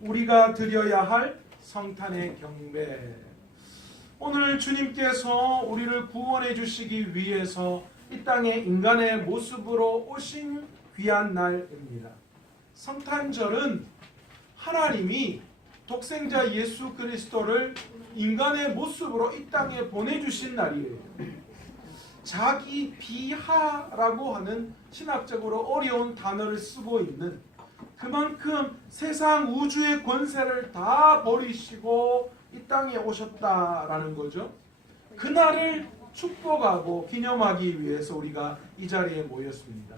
우리가 드려야 할 성탄의 경배. 오늘 주님께서 우리를 구원해 주시기 위해서 이 땅에 인간의 모습으로 오신 귀한 날입니다. 성탄절은 하나님이 독생자 예수 그리스도를 인간의 모습으로 이 땅에 보내주신 날이에요. 자기 비하라고 하는 신학적으로 어려운 단어를 쓰고 있는, 그만큼 세상 우주의 권세를 다 버리시고 이 땅에 오셨다라는 거죠. 그날을 축복하고 기념하기 위해서 우리가 이 자리에 모였습니다.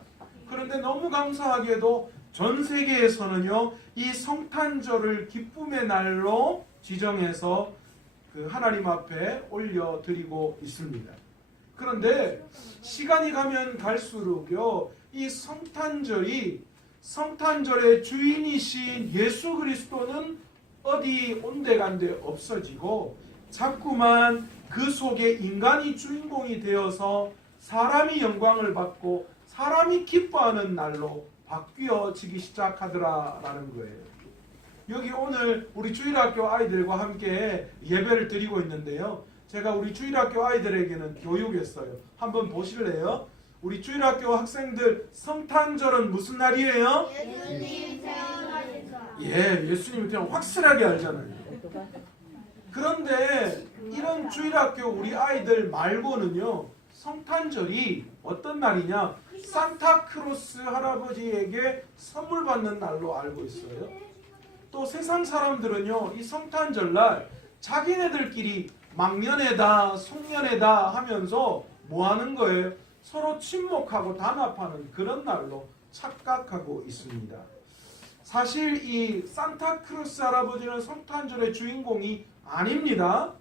그런데 너무 감사하게도 전 세계에서는요, 이 성탄절을 기쁨의 날로 지정해서 그 하나님 앞에 올려드리고 있습니다. 그런데 시간이 가면 갈수록요, 이 성탄절의 주인이신 예수 그리스도는 어디 온데간데 없어지고 자꾸만 그 속에 인간이 주인공이 되어서 사람이 영광을 받고 사람이 기뻐하는 날로 바뀌어지기 시작하더라라는 거예요. 여기 오늘 우리 주일학교 아이들과 함께 예배를 드리고 있는데요. 제가 우리 주일학교 아이들에게는 교육했어요. 한번 보실래요? 우리 주일학교 학생들, 성탄절은 무슨 날이에요? 예수님 태어나신 날. 예, 예수님이 그냥 확실하게 알잖아요. 그런데 이런 주일학교 우리 아이들 말고는요, 성탄절이 어떤 날이냐? 산타크로스 할아버지에게 선물 받는 날로 알고 있어요. 또 세상 사람들은요, 이 성탄절날 자기네들끼리 막년회다, 송년회다 하면서 뭐 하는 거예요? 서로 친목하고 단합하는 그런 날로 착각하고 있습니다. 사실 이 산타크로스 할아버지는 성탄절의 주인공이 아닙니다.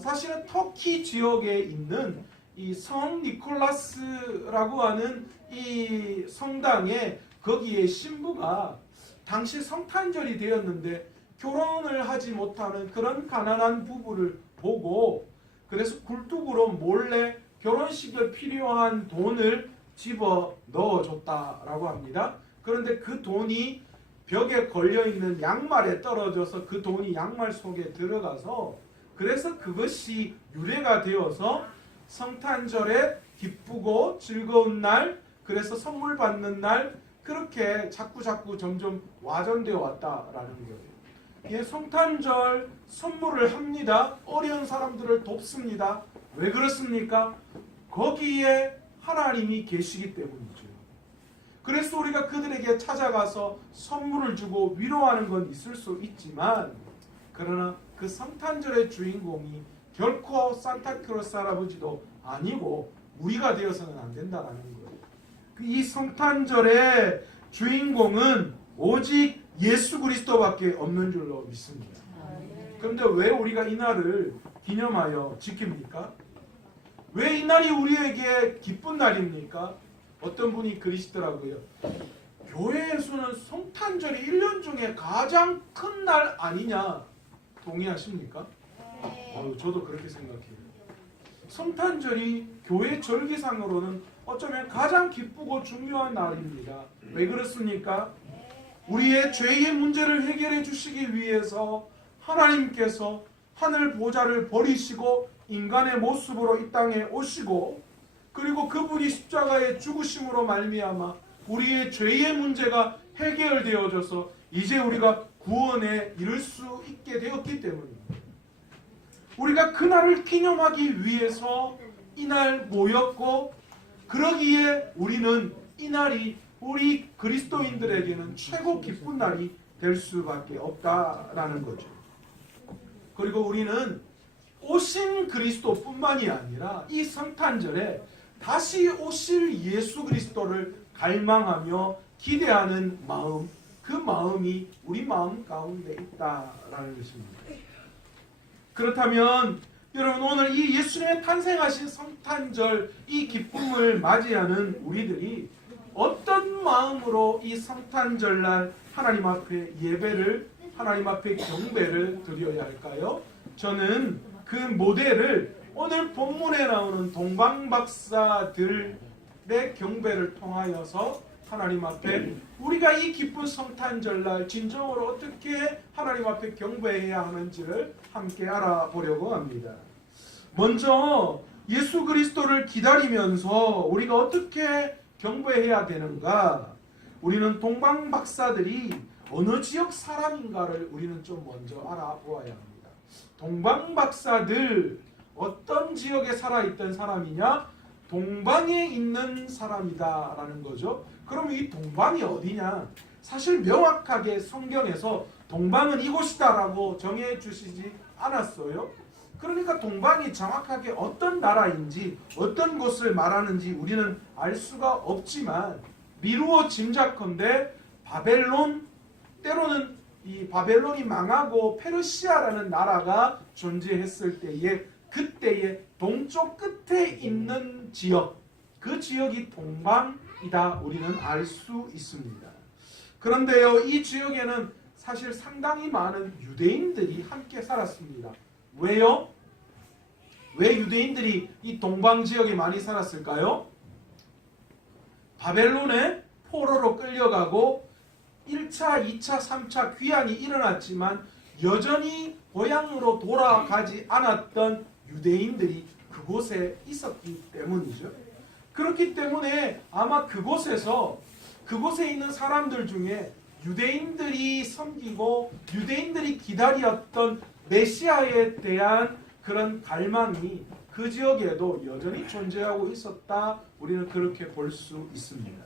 사실은 터키 지역에 있는 이 성 니콜라스라고 하는 이 성당에, 거기에 신부가 당시 성탄절이 되었는데 결혼을 하지 못하는 그런 가난한 부부를 보고, 그래서 굴뚝으로 몰래 결혼식에 필요한 돈을 집어 넣어줬다라고 합니다. 그런데 그 돈이 벽에 걸려있는 양말에 떨어져서 그 돈이 양말 속에 들어가서, 그래서 그것이 유래가 되어서 성탄절에 기쁘고 즐거운 날, 그래서 선물 받는 날, 그렇게 자꾸 점점 와전되어 왔다라는 거예요. 예, 성탄절 선물을 합니다. 어려운 사람들을 돕습니다. 왜 그렇습니까? 거기에 하나님이 계시기 때문이죠. 그래서 우리가 그들에게 찾아가서 선물을 주고 위로하는 건 있을 수 있지만, 그러나 그 성탄절의 주인공이 결코 산타크로스 할아버지도 아니고 우리가 되어서는 안 된다는 거예요. 이 성탄절의 주인공은 오직 예수 그리스도밖에 없는 줄로 믿습니다. 그런데 왜 우리가 이 날을 기념하여 지킵니까? 왜 이 날이 우리에게 기쁜 날입니까? 어떤 분이 그러시더라고요. 교회에서는 성탄절이 1년 중에 가장 큰 날 아니냐? 동의하십니까? 저도 그렇게 생각해요. 성탄절이 교회 절기상으로는 어쩌면 가장 기쁘고 중요한 날입니다. 왜 그렇습니까? 우리의 죄의 문제를 해결해 주시기 위해서 하나님께서 하늘 보좌를 버리시고 인간의 모습으로 이 땅에 오시고, 그리고 그분이 십자가의 죽으심으로 말미암아 우리의 죄의 문제가 해결되어져서 이제 우리가 구원에 이를 수 있게 되었기 때문입니다. 우리가 그날을 기념하기 위해서 이날 모였고, 그러기에 우리는 이 날이 우리 그리스도인들에게는 최고 기쁜 날이 될 수밖에 없다라는 거죠. 그리고 우리는 오신 그리스도뿐만이 아니라 이 성탄절에 다시 오실 예수 그리스도를 갈망하며 기대하는 마음, 그 마음이 우리 마음 가운데 있다라는 것입니다. 그렇다면 여러분, 오늘 이 예수님의 탄생하신 성탄절, 이 기쁨을 맞이하는 우리들이 어떤 마음으로 이 성탄절날 하나님 앞에 예배를, 하나님 앞에 경배를 드려야 할까요? 저는 그 모델을 오늘 본문에 나오는 동방박사들의 경배를 통하여서 하나님 앞에 우리가 이 기쁜 성탄절날 진정으로 어떻게 하나님 앞에 경배해야 하는지를 함께 알아보려고 합니다. 먼저 예수 그리스도를 기다리면서 우리가 어떻게 경배해야 되는가? 우리는 동방 박사들이 어느 지역 사람인가를 우리는 좀 먼저 알아보아야 합니다. 동방 박사들 어떤 지역에 살아있던 사람이냐? 동방에 있는 사람이다라는 거죠. 그럼 이 동방이 어디냐? 사실 명확하게 성경에서 동방은 이곳이다라고 정해 주시지 않았어요. 그러니까 동방이 정확하게 어떤 나라인지 어떤 곳을 말하는지 우리는 알 수가 없지만 미루어 짐작컨대 바벨론, 때로는 이 바벨론이 망하고 페르시아라는 나라가 존재했을 때에 그때의 동쪽 끝에 있는 지역, 그 지역이 동방이다 우리는 알 수 있습니다. 그런데요, 이 지역에는 사실 상당히 많은 유대인들이 함께 살았습니다. 왜요? 왜 유대인들이 이 동방 지역에 많이 살았을까요? 바벨론의 포로로 끌려가고 1차, 2차, 3차 귀환이 일어났지만 여전히 고향으로 돌아가지 않았던 유대인들이 그곳에 있었기 때문이죠. 그렇기 때문에 아마 그곳에 있는 사람들 중에 유대인들이 섬기고 유대인들이 기다렸던 메시아에 대한 그런 갈망이 그 지역에도 여전히 존재하고 있었다. 우리는 그렇게 볼 수 있습니다.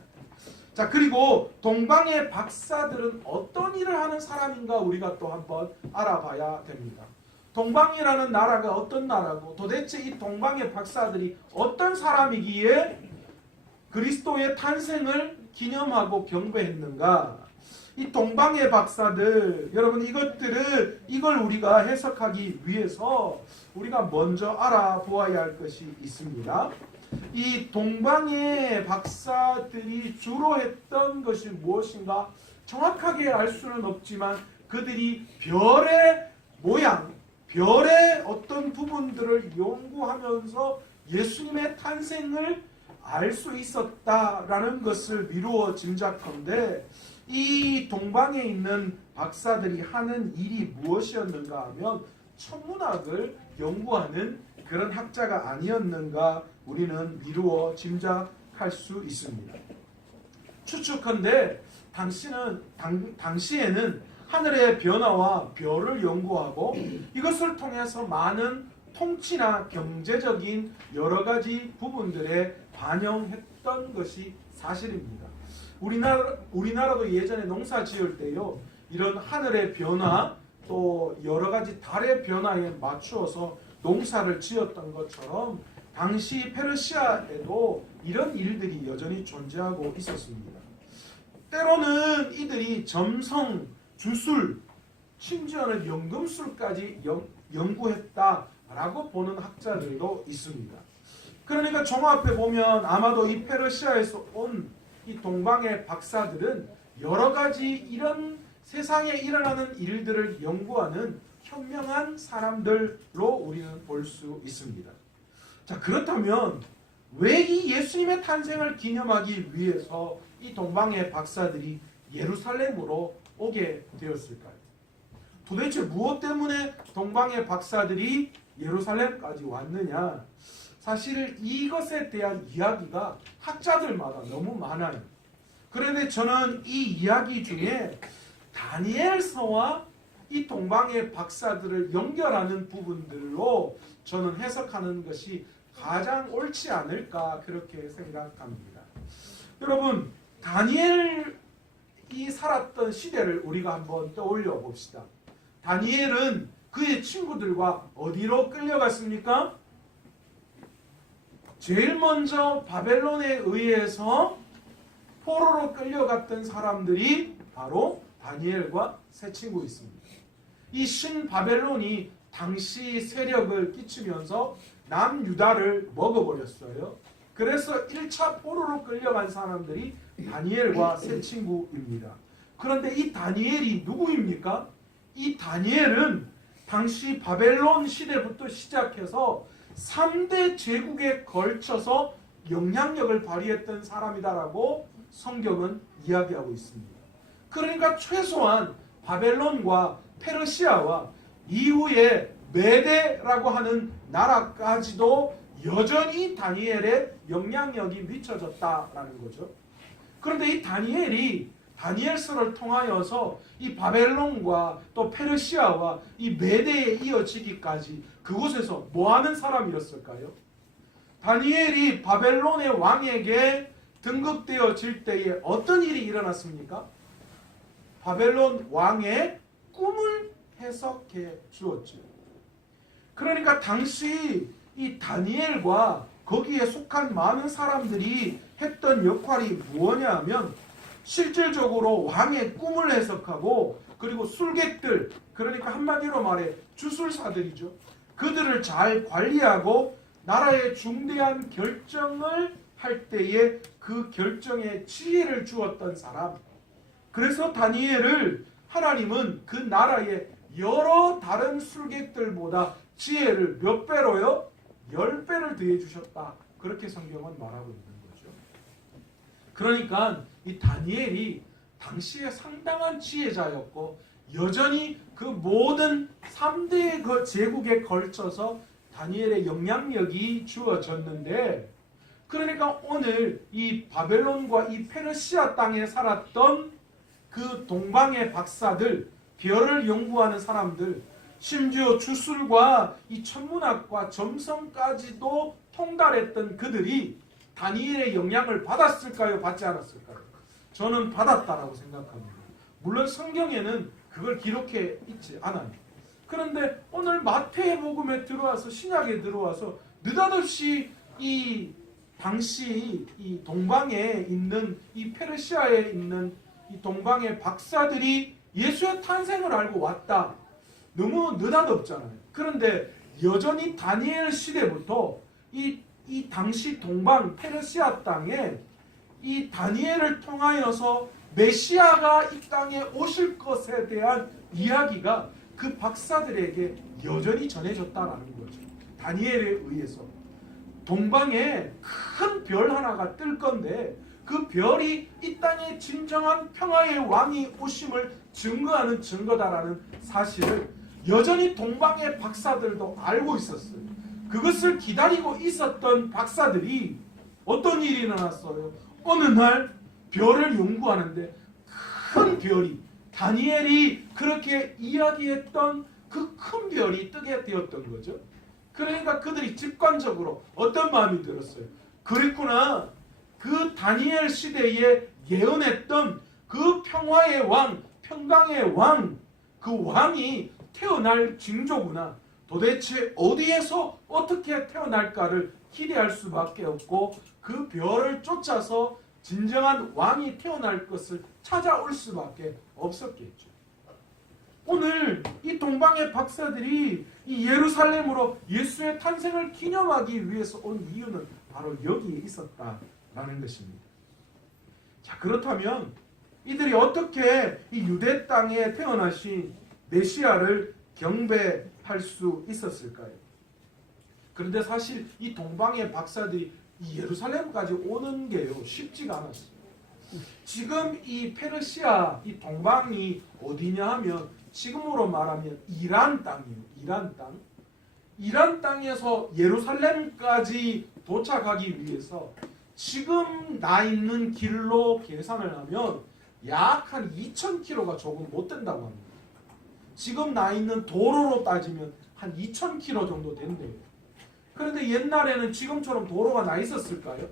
자, 그리고 동방의 박사들은 어떤 일을 하는 사람인가 우리가 또 한번 알아봐야 됩니다. 동방이라는 나라가 어떤 나라고 도대체 이 동방의 박사들이 어떤 사람이기에 그리스도의 탄생을 기념하고 경배했는가? 이 동방의 박사들, 여러분 이걸 우리가 해석하기 위해서 우리가 먼저 알아보아야 할 것이 있습니다. 이 동방의 박사들이 주로 했던 것이 무엇인가 정확하게 알 수는 없지만 그들이 별의 모양, 별의 어떤 부분들을 연구하면서 예수님의 탄생을 알 수 있었다라는 것을 미루어 짐작컨대 이 동방에 있는 박사들이 하는 일이 무엇이었는가 하면 천문학을 연구하는 그런 학자가 아니었는가 우리는 미루어 짐작할 수 있습니다. 추측컨대 당시에는 하늘의 변화와 별을 연구하고 이것을 통해서 많은 통치나 경제적인 여러 가지 부분들에 반영했던 것이 사실입니다. 우리나라도 예전에 농사 지을 때요, 이런 하늘의 변화 또 여러 가지 달의 변화에 맞추어서 농사를 지었던 것처럼 당시 페르시아에도 이런 일들이 여전히 존재하고 있었습니다. 때로는 이들이 점성, 주술, 심지어는 연금술까지 연구했다라고 보는 학자들도 있습니다. 그러니까 종합해 보면 아마도 이 페르시아에서 온 이 동방의 박사들은 여러 가지 이런 세상에 일어나는 일들을 연구하는 현명한 사람들로 우리는 볼 수 있습니다. 자, 그렇다면 왜 이 예수님의 탄생을 기념하기 위해서 이 동방의 박사들이 예루살렘으로 오게 되었을까요? 도대체 무엇 때문에 동방의 박사들이 예루살렘까지 왔느냐? 사실 이것에 대한 이야기가 학자들마다 너무 많아요. 그런데 저는 이 이야기 중에 다니엘서와 이 동방의 박사들을 연결하는 부분들로 저는 해석하는 것이 가장 옳지 않을까 그렇게 생각합니다. 여러분, 다니엘이 살았던 시대를 우리가 한번 떠올려 봅시다. 다니엘은 그의 친구들과 어디로 끌려갔습니까? 제일 먼저 바벨론에 의해서 포로로 끌려갔던 사람들이 바로 다니엘과 세 친구 있습니다. 이 신바벨론이 당시 세력을 끼치면서 남유다를 먹어버렸어요. 그래서 1차 포로로 끌려간 사람들이 다니엘과 세 친구입니다. 그런데 이 다니엘이 누구입니까? 이 다니엘은 당시 바벨론 시대부터 시작해서 3대 제국에 걸쳐서 영향력을 발휘했던 사람이다라고 성경은 이야기하고 있습니다. 그러니까 최소한 바벨론과 페르시아와 이후에 메데라고 하는 나라까지도 여전히 다니엘의 영향력이 미쳐졌다라는 거죠. 그런데 이 다니엘이 다니엘서를 통하여서 이 바벨론과 또 페르시아와 이 메대에 이어지기까지 그곳에서 뭐하는 사람이었을까요? 다니엘이 바벨론의 왕에게 등극되어질 때에 어떤 일이 일어났습니까? 바벨론 왕의 꿈을 해석해 주었죠. 그러니까 당시 이 다니엘과 거기에 속한 많은 사람들이 했던 역할이 뭐냐면 실질적으로 왕의 꿈을 해석하고 그리고 술객들, 그러니까 한마디로 말해 주술사들이죠. 그들을 잘 관리하고 나라의 중대한 결정을 할 때에 그 결정에 지혜를 주었던 사람. 그래서 다니엘을 하나님은 그 나라의 여러 다른 술객들보다 지혜를 몇 배로요? 10배를 더해 주셨다. 그렇게 성경은 말하고 있는 거죠. 그러니까 이 다니엘이 당시에 상당한 지혜자였고 여전히 그 모든 3대의 그 제국에 걸쳐서 다니엘의 영향력이 주어졌는데, 그러니까 오늘 이 바벨론과 이 페르시아 땅에 살았던 그 동방의 박사들, 별을 연구하는 사람들, 심지어 주술과 이 천문학과 점성까지도 통달했던 그들이 다니엘의 영향을 받았을까요? 받지 않았을까요? 저는 받았다라고 생각합니다. 물론 성경에는 그걸 기록해 있지 않아요. 그런데 오늘 마태복음에 들어와서 신약에 들어와서 느닷없이 이 당시 이 동방에 있는 이 페르시아에 있는 이 동방의 박사들이 예수의 탄생을 알고 왔다. 너무 느닷없잖아요. 그런데 여전히 다니엘 시대부터 이 당시 동방 페르시아 땅에 이 다니엘을 통하여서 메시아가 이 땅에 오실 것에 대한 이야기가 그 박사들에게 여전히 전해졌다라는 거죠. 다니엘에 의해서 동방에 큰 별 하나가 뜰 건데 그 별이 이 땅에 진정한 평화의 왕이 오심을 증거하는 증거다라는 사실을 여전히 동방의 박사들도 알고 있었어요. 그것을 기다리고 있었던 박사들이 어떤 일이 일어났어요? 어느 날 별을 연구하는데 큰 별이, 다니엘이 그렇게 이야기했던 그 큰 별이 뜨게 되었던 거죠. 그러니까 그들이 직관적으로 어떤 마음이 들었어요? 그랬구나. 그 다니엘 시대에 예언했던 그 평화의 왕, 평강의 왕, 그 왕이 태어날 징조구나. 도대체 어디에서 어떻게 태어날까를 기대할 수밖에 없고 그 별을 쫓아서 진정한 왕이 태어날 것을 찾아올 수밖에 없었겠죠. 오늘 이 동방의 박사들이 이 예루살렘으로 예수의 탄생을 기념하기 위해서 온 이유는 바로 여기에 있었다라는 것입니다. 자, 그렇다면 이들이 어떻게 이 유대 땅에 태어나신 메시아를 경배할 수 있었을까요? 그런데 사실 이 동방의 박사들이 이 예루살렘까지 오는 게요 쉽지가 않았어요. 지금 이 페르시아, 이 동방이 어디냐 하면 지금으로 말하면 이란 땅이에요. 이란 땅. 이란 땅에서 예루살렘까지 도착하기 위해서 지금 나 있는 길로 계산을 하면 약 한 2,000km가 조금 못 된다고 합니다. 지금 나 있는 도로로 따지면 한 2,000km 정도 된대요. 그런데 옛날에는 지금처럼 도로가 나 있었을까요?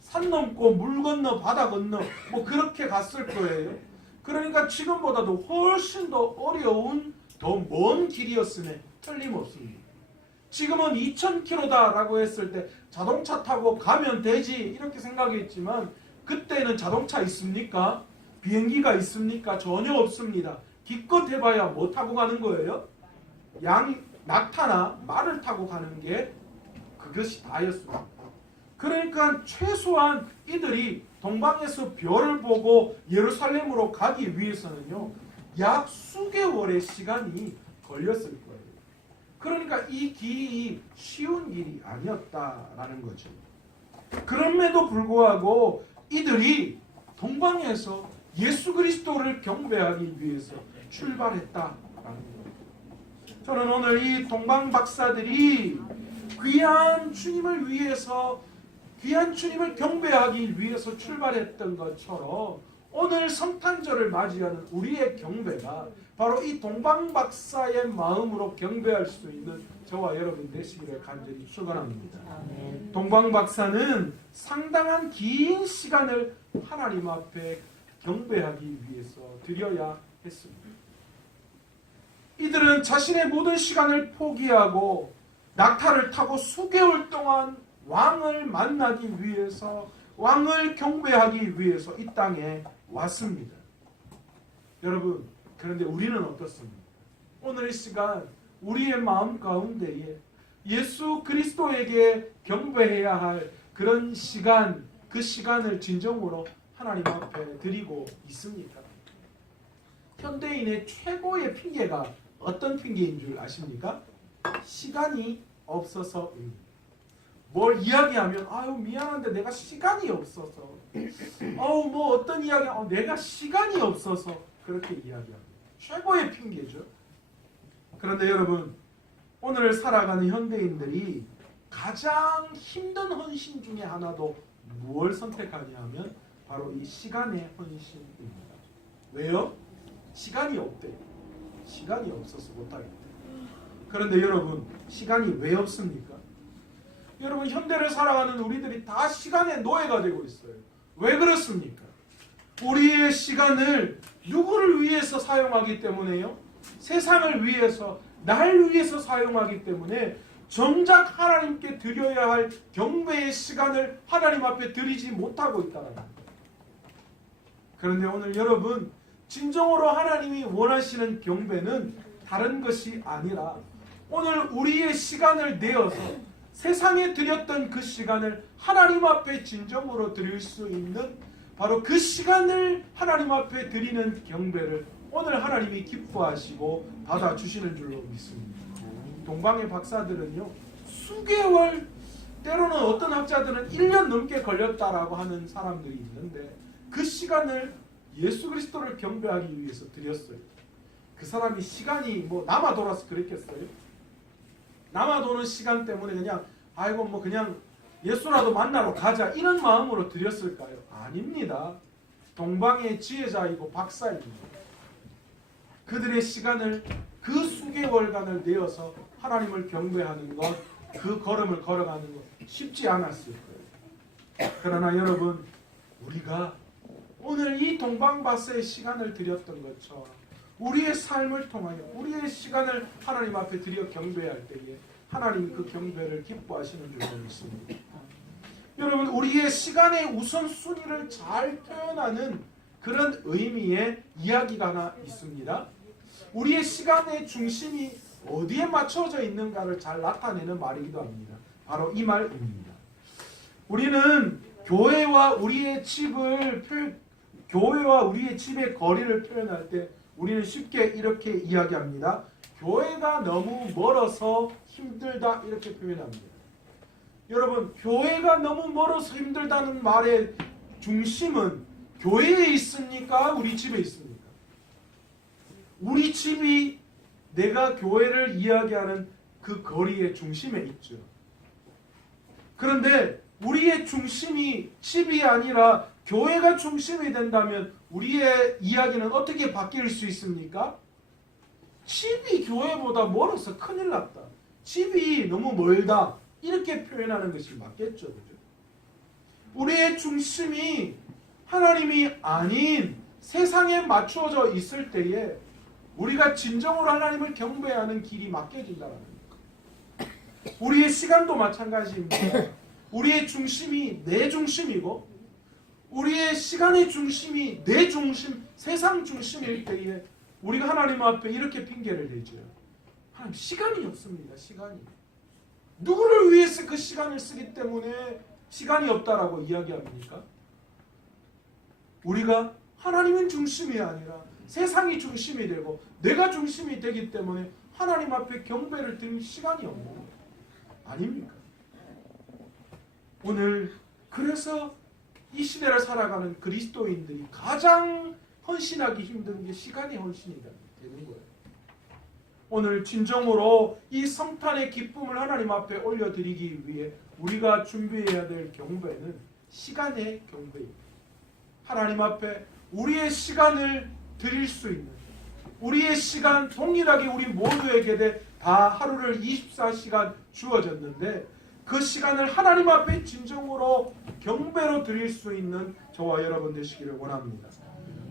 산 넘고 물 건너 바다 건너 뭐 그렇게 갔을 거예요. 그러니까 지금보다도 훨씬 더 어려운 더 먼 길이었으니 틀림없습니다. 지금은 2,000km다라고 했을 때 자동차 타고 가면 되지 이렇게 생각했지만 그때는 자동차 있습니까? 비행기가 있습니까? 전혀 없습니다. 기껏 해봐야 뭐 타고 가는 거예요? 낙타나 말을 타고 가는 게 그것이 다였습니다. 그러니까 최소한 이들이 동방에서 별을 보고 예루살렘으로 가기 위해서는요 약 수개월의 시간이 걸렸을 거예요. 그러니까 이 길이 쉬운 길이 아니었다라는 거죠. 그럼에도 불구하고 이들이 동방에서 예수 그리스도를 경배하기 위해서 출발했다라는 겁니다. 저는 오늘 이 동방 박사들이 귀한 주님을 위해서, 귀한 주님을 경배하기 위해서 출발했던 것처럼 오늘 성탄절을 맞이하는 우리의 경배가 바로 이 동방 박사의 마음으로 경배할 수 있는 저와 여러분 되시기를 간절히 축원합니다. 동방 박사는 상당한 긴 시간을 하나님 앞에 경배하기 위해서 드려야 했습니다. 이들은 자신의 모든 시간을 포기하고 낙타를 타고 수개월 동안 왕을 만나기 위해서, 왕을 경배하기 위해서 이 땅에 왔습니다. 여러분, 그런데 우리는 어떻습니까? 오늘 이 시간 우리의 마음 가운데에 예수 그리스도에게 경배해야 할 그런 시간, 그 시간을 진정으로 하나님 앞에 드리고 있습니까? 현대인의 최고의 핑계가 어떤 핑계인 줄 아십니까? 시간이 없어서입니다. 뭘 이야기하면 아유 미안한데 내가 시간이 없어서, 뭐 어떤 이야기, 내가 시간이 없어서 그렇게 이야기합니다. 최고의 핑계죠. 그런데 여러분, 오늘 살아가는 현대인들이 가장 힘든 헌신 중에 하나도 무엇을 선택하냐 하면 바로 이 시간의 헌신입니다. 왜요? 시간이 없대요. 시간이 없어서 못하겠대요. 그런데 여러분, 시간이 왜 없습니까? 여러분, 현대를 살아가는 우리들이 다 시간의 노예가 되고 있어요. 왜 그렇습니까? 우리의 시간을 누구를 위해서 사용하기 때문에요? 세상을 위해서, 날 위해서 사용하기 때문에 정작 하나님께 드려야 할 경배의 시간을 하나님 앞에 드리지 못하고 있다는 겁니다. 그런데 오늘 여러분, 진정으로 하나님이 원하시는 경배는 다른 것이 아니라 오늘 우리의 시간을 내어서 세상에 드렸던 그 시간을 하나님 앞에 진정으로 드릴 수 있는 바로 그 시간을 하나님 앞에 드리는 경배를 오늘 하나님이 기뻐하시고 받아주시는 줄로 믿습니다. 동방의 박사들은요, 수개월, 때로는 어떤 학자들은 1년 넘게 걸렸다라고 하는 사람들이 있는데 그 시간을 예수 그리스도를 경배하기 위해서 드렸어요. 그 사람이 시간이 남아 돌아서 그랬겠어요? 남아 도는 시간 때문에 그냥 그냥 예수라도 만나러 가자 이런 마음으로 드렸을까요? 아닙니다. 동방의 지혜자이고 박사입니다. 그들의 시간을, 그 수개월간을 내어서 하나님을 경배하는 것, 그 걸음을 걸어가는 것 쉽지 않았을 거예요. 그러나 여러분, 우리가 오늘 이 동방박사의 시간을 드렸던 것처럼 우리의 삶을 통하여 우리의 시간을 하나님 앞에 드려 경배할 때에 하나님이 그 경배를 기뻐하시는 줄로 믿습니다. 여러분, 우리의 시간의 우선순위를 잘 표현하는 그런 의미의 이야기가 하나 있습니다. 우리의 시간의 중심이 어디에 맞춰져 있는가를 잘 나타내는 말이기도 합니다. 바로 이 말입니다. 우리는 교회와 우리의 집의 거리를 표현할 때 우리는 쉽게 이렇게 이야기합니다. 교회가 너무 멀어서 힘들다 이렇게 표현합니다. 여러분, 교회가 너무 멀어서 힘들다는 말의 중심은 교회에 있습니까? 우리 집에 있습니까? 우리 집이 내가 교회를 이야기하는 그 거리의 중심에 있죠. 그런데 우리의 중심이 집이 아니라 교회가 중심이 된다면 우리의 이야기는 어떻게 바뀔 수 있습니까? 집이 교회보다 멀어서 큰일 났다. 집이 너무 멀다. 이렇게 표현하는 것이 맞겠죠. 그죠? 우리의 중심이 하나님이 아닌 세상에 맞추어져 있을 때에 우리가 진정으로 하나님을 경배하는 길이 막혀진다는 겁니다. 우리의 시간도 마찬가지입니다. 우리의 중심이 내 중심이고 우리의 시간의 중심이 내 중심, 세상 중심일 때에 우리가 하나님 앞에 이렇게 핑계를 대죠. 하나님, 시간이 없습니다. 시간이. 누구를 위해서 그 시간을 쓰기 때문에 시간이 없다라고 이야기합니까? 우리가 하나님은 중심이 아니라 세상이 중심이 되고 내가 중심이 되기 때문에 하나님 앞에 경배를 드릴 시간이 없는 거 아닙니까? 오늘 그래서 이 시대를 살아가는 그리스도인들이 가장 헌신하기 힘든 게 시간의 헌신이 되는 거예요. 오늘 진정으로 이 성탄의 기쁨을 하나님 앞에 올려드리기 위해 우리가 준비해야 될 경배는 시간의 경배입니다. 하나님 앞에 우리의 시간을 드릴 수 있는, 우리의 시간 동일하게 우리 모두에게 다 하루를 24시간 주어졌는데 그 시간을 하나님 앞에 진정으로 경배로 드릴 수 있는 저와 여러분 되시기를 원합니다.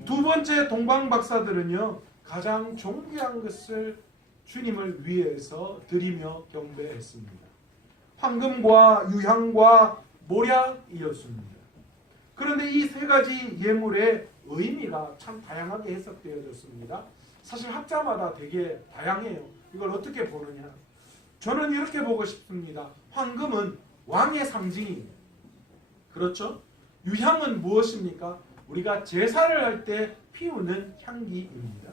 두 번째 동방박사들은요, 가장 존귀한 것을 주님을 위해서 드리며 경배했습니다. 황금과 유향과 모략이었습니다. 그런데 이 세 가지 예물의 의미가 참 다양하게 해석되어졌습니다. 사실 학자마다 되게 다양해요. 이걸 어떻게 보느냐. 저는 이렇게 보고 싶습니다. 황금은 왕의 상징입니다. 그렇죠? 유향은 무엇입니까? 우리가 제사를 할 때 피우는 향기입니다.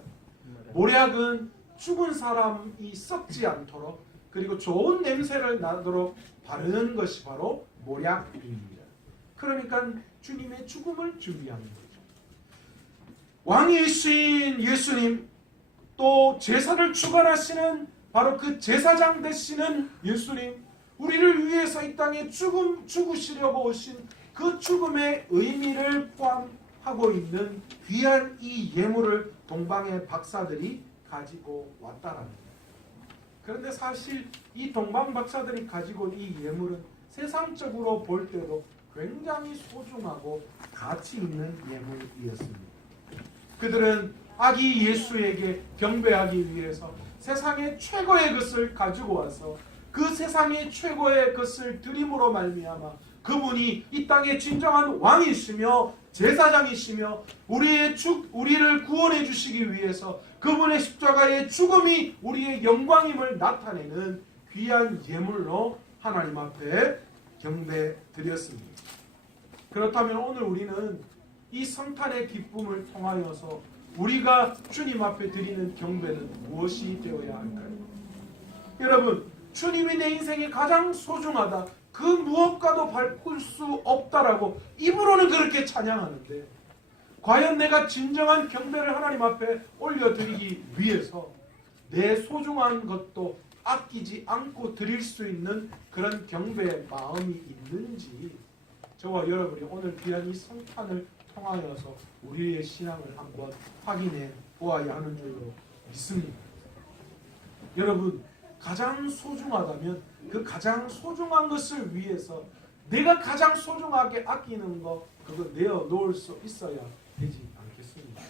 모략은 죽은 사람이 썩지 않도록 그리고 좋은 냄새를 나도록 바르는 것이 바로 모략입니다. 그러니까 주님의 죽음을 준비하는 거죠. 왕이신 예수님, 또 제사를 주관하시는 바로 그 제사장 되시는 예수님, 우리를 위해서 이 땅에 죽으시려고 오신 그 죽음의 의미를 포함하고 있는 귀한 이 예물을 동방의 박사들이 가지고 왔다라는 거예요. 그런데 사실 이 동방 박사들이 가지고 온 이 예물은 세상적으로 볼 때도 굉장히 소중하고 가치 있는 예물이었습니다. 그들은 아기 예수에게 경배하기 위해서 세상의 최고의 것을 가지고 와서 그 세상의 최고의 것을 드림으로 말미암아 그분이 이 땅의 진정한 왕이시며 제사장이시며 우리를 구원해 주시기 위해서 그분의 십자가의 죽음이 우리의 영광임을 나타내는 귀한 예물로 하나님 앞에 경배 드렸습니다. 그렇다면 오늘 우리는 이 성탄의 기쁨을 통하여서 우리가 주님 앞에 드리는 경배는 무엇이 되어야 할까요? 여러분, 주님이 내 인생에 가장 소중하다, 그 무엇과도 바꿀 수 없다라고 입으로는 그렇게 찬양하는데 과연 내가 진정한 경배를 하나님 앞에 올려드리기 위해서 내 소중한 것도 아끼지 않고 드릴 수 있는 그런 경배의 마음이 있는지 저와 여러분이 오늘 귀한 이 성탄을 통하여서 우리의 신앙을 한번 확인해 보아야 하는 줄로 믿습니다. 여러분, 가장 소중하다면 그 가장 소중한 것을 위해서 내가 가장 소중하게 아끼는 거 그거 내어놓을 수 있어야 되지 않겠습니까?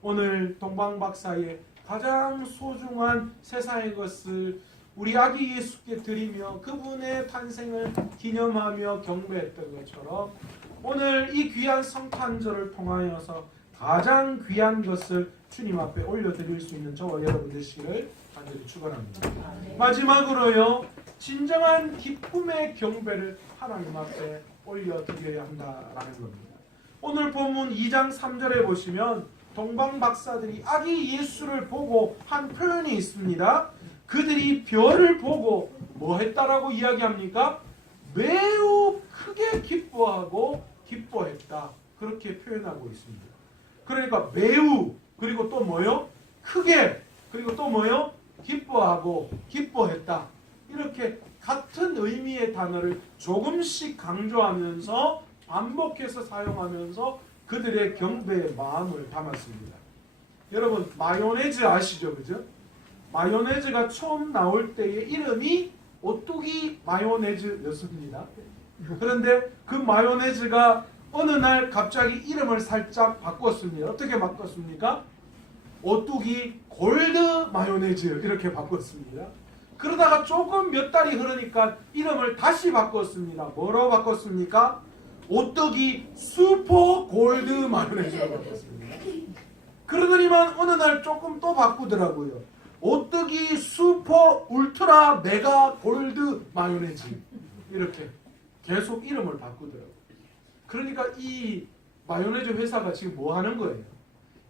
오늘 동방박사의 가장 소중한 세상의 것을 우리 아기 예수께 드리며 그분의 탄생을 기념하며 경배했던 것처럼 오늘 이 귀한 성탄절을 통하여서 가장 귀한 것을 주님 앞에 올려드릴 수 있는 저와 여러분 되시기를 간절히 축원합니다. 마지막으로요, 진정한 기쁨의 경배를 하나님 앞에 올려드려야 한다라는 겁니다. 오늘 본문 2장 3절에 보시면 동방박사들이 아기 예수를 보고 한 표현이 있습니다. 그들이 별을 보고 뭐 했다라고 이야기합니까? 매우 크게 기뻐하고 기뻐했다. 그렇게 표현하고 있습니다. 그러니까 매우, 그리고 또 뭐요? 크게, 그리고 또 뭐요? 기뻐하고 기뻐했다. 이렇게 같은 의미의 단어를 조금씩 강조하면서 반복해서 사용하면서 그들의 경배의 마음을 담았습니다. 여러분, 마요네즈 아시죠? 그죠? 마요네즈가 처음 나올 때의 이름이 오뚜기 마요네즈였습니다. 그런데 그 마요네즈가 어느 날 갑자기 이름을 살짝 바꿨습니다. 어떻게 바꿨습니까? 오뚜기 골드 마요네즈 이렇게 바꿨습니다. 그러다가 조금 몇 달이 흐르니까 이름을 다시 바꿨습니다. 뭐로 바꿨습니까? 오뚜기 슈퍼 골드 마요네즈로 바꿨습니다. 그러더니만 어느 날 조금 또 바꾸더라고요. 오뚜기 슈퍼 울트라 메가 골드 마요네즈 이렇게 계속 이름을 바꾸더라고요. 그러니까 이 마요네즈 회사가 지금 뭐 하는 거예요?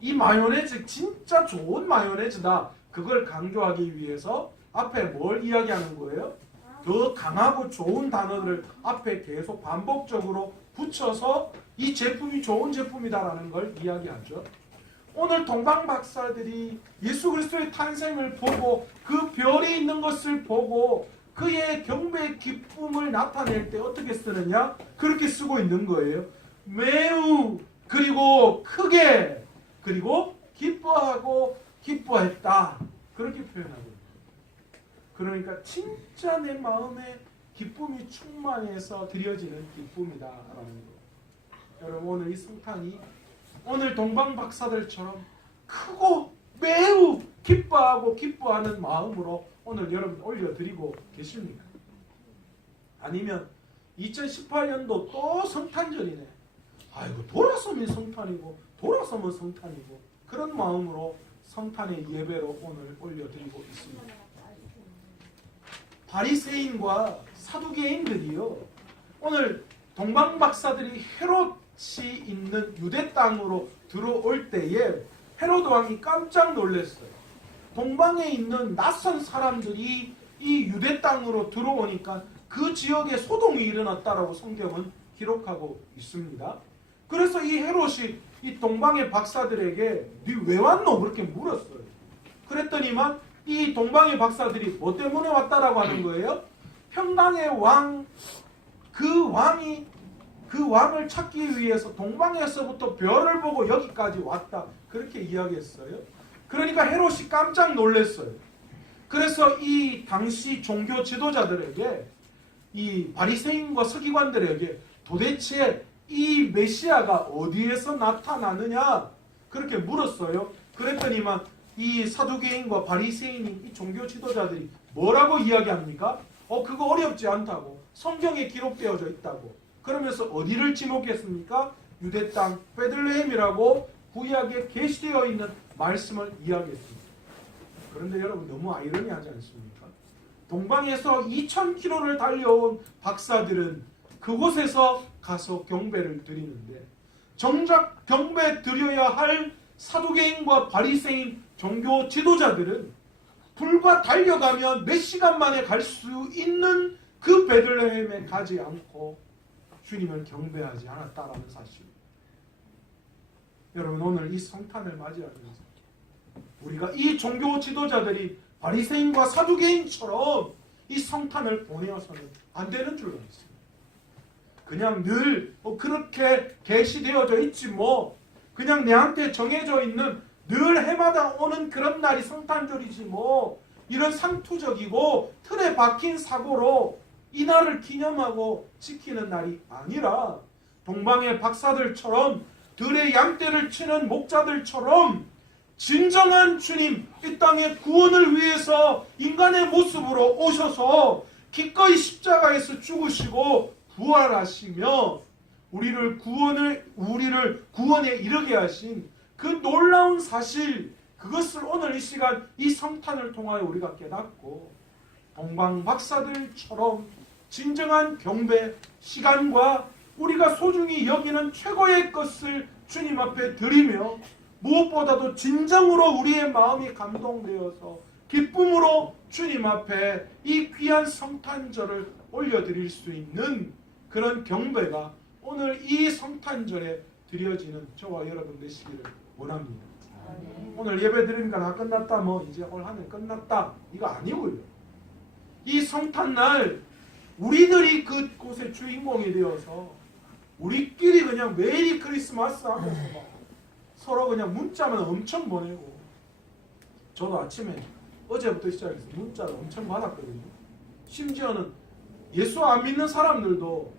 이 마요네즈 진짜 좋은 마요네즈다. 그걸 강조하기 위해서 앞에 뭘 이야기하는 거예요? 더 강하고 좋은 단어를 앞에 계속 반복적으로 붙여서 이 제품이 좋은 제품이다라는 걸 이야기하죠. 오늘 동방 박사들이 예수 그리스도의 탄생을 보고 그 별이 있는 것을 보고 그의 경배의 기쁨을 나타낼 때 어떻게 쓰느냐? 그렇게 쓰고 있는 거예요. 매우 그리고 크게 그리고 기뻐하고 기뻐했다. 그렇게 표현하고 있어요. 그러니까 진짜 내 마음에 기쁨이 충만해서 드려지는 기쁨이다라는 거예요. 여러분 오늘 이 성탄이 오늘 동방 박사들처럼 크고 매우 기뻐하고 기뻐하는 마음으로 오늘 여러분 올려드리고 계십니까? 아니면 2018년도 또 성탄절이네. 아이고 돌아서면 성탄이고 돌아서면 성탄이고 그런 마음으로 성탄의 예배로 오늘 올려드리고 있습니다. 바리새인과 사두개인들이요. 오늘 동방 박사들이 헤롯이 있는 유대 땅으로 들어올 때에 헤롯 왕이 깜짝 놀랐어요. 동방에 있는 낯선 사람들이 이 유대 땅으로 들어오니까 그 지역에 소동이 일어났다라고 성경은 기록하고 있습니다. 그래서 이 헤롯이 이 동방의 박사들에게 네 왜 왔노? 그렇게 물었어요. 그랬더니만 이 동방의 박사들이 뭐 때문에 왔다라고 하는 거예요? 평강의 왕, 그 왕을 찾기 위해서 동방에서부터 별을 보고 여기까지 왔다. 그렇게 이야기했어요. 그러니까 헤롯이 깜짝 놀랐어요. 그래서 이 당시 종교 지도자들에게 이 바리새인과 서기관들에게 도대체 이 메시아가 어디에서 나타나느냐 그렇게 물었어요. 그랬더니만 이 사두개인과 바리새인인 이 종교 지도자들이 뭐라고 이야기합니까? 그거 어렵지 않다고. 성경에 기록되어져 있다고. 그러면서 어디를 지목했습니까? 유대 땅 베들레헴이라고 구약에 게시되어 있는 말씀을 이야기했습니다. 그런데 여러분 너무 아이러니하지 않습니까? 동방에서 2000km를 달려온 박사들은 그곳에서 가서 경배를 드리는데 정작 경배 드려야 할 사두개인과 바리새인 종교 지도자들은 불과 달려가면 몇 시간 만에 갈 수 있는 그 베들레헴에 가지 않고 주님을 경배하지 않았다라는 사실. 여러분 오늘 이 성탄을 맞이하면서 우리가 이 종교 지도자들이 바리새인과 사두개인처럼 이 성탄을 보내어서는 안 되는 줄로 믿습니다. 그냥 늘 그렇게 계시되어져 있지 뭐 그냥 내한테 정해져 있는 늘 해마다 오는 그런 날이 성탄절이지 뭐 이런 상투적이고 틀에 박힌 사고로 이 날을 기념하고 지키는 날이 아니라 동방의 박사들처럼 들의 양떼를 치는 목자들처럼 진정한 주님 이 땅의 구원을 위해서 인간의 모습으로 오셔서 기꺼이 십자가에서 죽으시고 부활하시며 우리를 구원에 이르게 하신 그 놀라운 사실 그것을 오늘 이 시간 이 성탄을 통하여 우리가 깨닫고 동방 박사들처럼 진정한 경배 시간과 우리가 소중히 여기는 최고의 것을 주님 앞에 드리며 무엇보다도 진정으로 우리의 마음이 감동되어서 기쁨으로 주님 앞에 이 귀한 성탄절을 올려드릴 수 있는 그런 경배가 오늘 이 성탄절에 드려지는 저와 여러분 되시기를 원합니다. 오늘 예배 드리니까 다 끝났다 뭐 이제 올 한 해 끝났다 이거 아니고요. 이 성탄날 우리들이 그곳의 주인공이 되어서 우리끼리 그냥 메리 크리스마스 하면서 막 서로 그냥 문자만 엄청 보내고 저도 아침에 어제부터 시작해서 문자를 엄청 받았거든요. 심지어는 예수 안 믿는 사람들도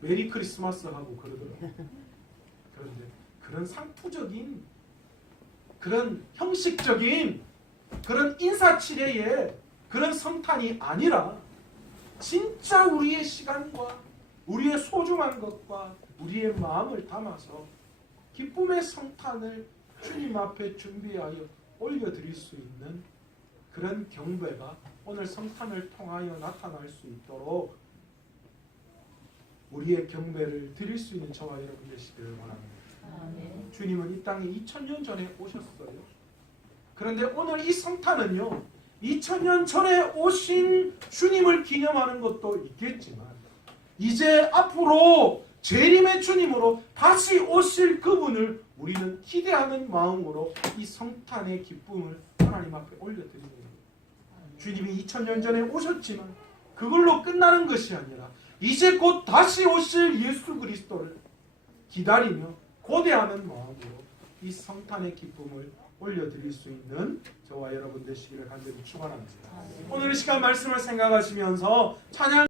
메리 크리스마스 하고 그러더라고요. 그런데 그런 상투적인 그런 형식적인 그런 인사치레의 그런 성탄이 아니라 진짜 우리의 시간과 우리의 소중한 것과 우리의 마음을 담아서 기쁨의 성탄을 주님 앞에 준비하여 올려드릴 수 있는 그런 경배가 오늘 성탄을 통하여 나타날 수 있도록 우리의 경배를 드릴 수 있는 저와 여러분 되시기를 원합니다. 주님은 이 땅에 2000년 전에 오셨어요. 그런데 오늘 이 성탄은요 2000년 전에 오신 주님을 기념하는 것도 있겠지만 이제 앞으로 재림의 주님으로 다시 오실 그분을 우리는 기대하는 마음으로 이 성탄의 기쁨을 하나님 앞에 올려드리는 거예요. 주님이 2000년 전에 오셨지만 그걸로 끝나는 것이 아니라 이제 곧 다시 오실 예수 그리스도를 기다리며 고대하는 마음으로 이 성탄의 기쁨을 올려드릴 수 있는 저와 여러분 되시기를 간절히 축원합니다. 오늘 이 시간 말씀을 생각하시면서 찬양